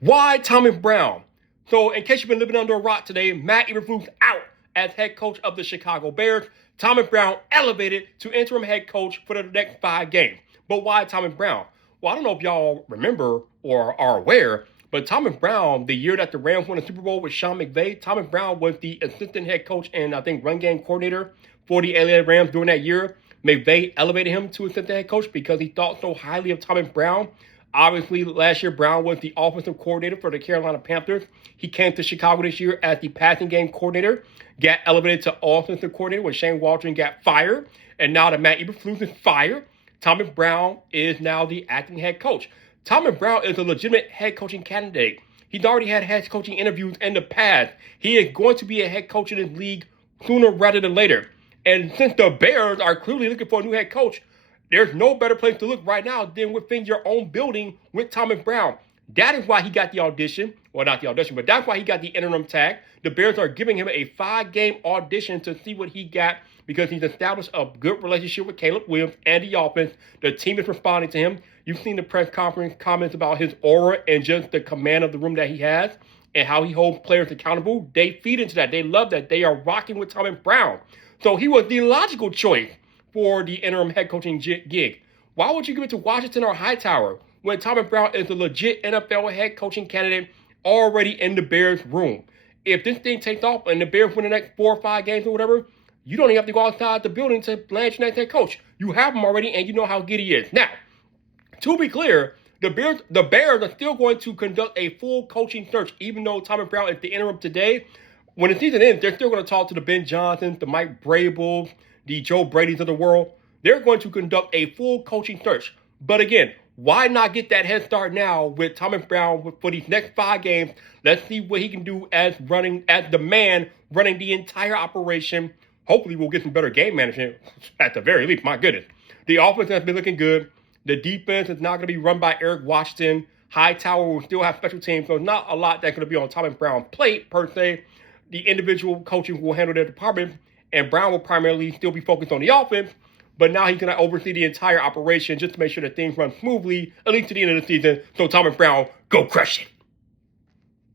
Why Tommy Brown? So, in case you've been living under a rock today, Matt EberFlus out as head coach of the Chicago Bears. Tommy Brown elevated to interim head coach for the next 5 games. But why Tommy Brown? Well, I don't know if y'all remember or are aware, but Tommy Brown, the year that the Rams won the Super Bowl with Sean McVay, Tommy Brown was the assistant head coach and I think run game coordinator for the LA Rams during that year. McVay elevated him to assistant head coach because he thought so highly of Tommy Brown. Obviously, last year, Brown was the offensive coordinator for the Carolina Panthers. He came to Chicago this year as the passing game coordinator, got elevated to offensive coordinator when Shane Waldron got fired. And now that Matt EberFlus is fired, Tommy Brown is now the acting head coach. Tommy Brown is a legitimate head coaching candidate. He's already had head coaching interviews in the past. He is going to be a head coach in this league sooner rather than later. And since the Bears are clearly looking for a new head coach, there's no better place to look right now than within your own building with Tommy Brown. That is why he got the audition. Well, not the audition, but that's why he got the interim tag. The Bears are giving him a 5-game audition to see what he got because he's established a good relationship with Caleb Williams and the offense. The team is responding to him. You've seen the press conference comments about his aura and just the command of the room that he has and how he holds players accountable. They feed into that. They love that. They are rocking with Tommy Brown. So he was the logical choice for the interim head coaching gig. Why would you give it to Washington or Hightower when Tommy Brown is a legit NFL head coaching candidate already in the Bears room? If this thing takes off and the Bears win the next 4 or 5 games or whatever, you don't even have to go outside the building to land your next head coach. You have him already and you know how good he is. Now, to be clear, the Bears are still going to conduct a full coaching search, even though Tommy Brown is the interim today. When the season ends, they're still going to talk to the Ben Johnsons, the Mike Brables, the Joe Brady's of the world. They're going to conduct a full coaching search. But again, why not get that head start now with Tommy Brown for these next 5 games? Let's see what he can do as the man running the entire operation. Hopefully we'll get some better game management at the very least. My goodness. The offense has been looking good. The defense is not going to be run by Eric Washington. Hightower will still have special teams, so not a lot that's going to be on Tommy Brown's plate per se. The individual coaching will handle their department, and Brown will primarily still be focused on the offense, but now he's going to oversee the entire operation just to make sure that things run smoothly, at least to the end of the season. So Tommy Brown, go crush it.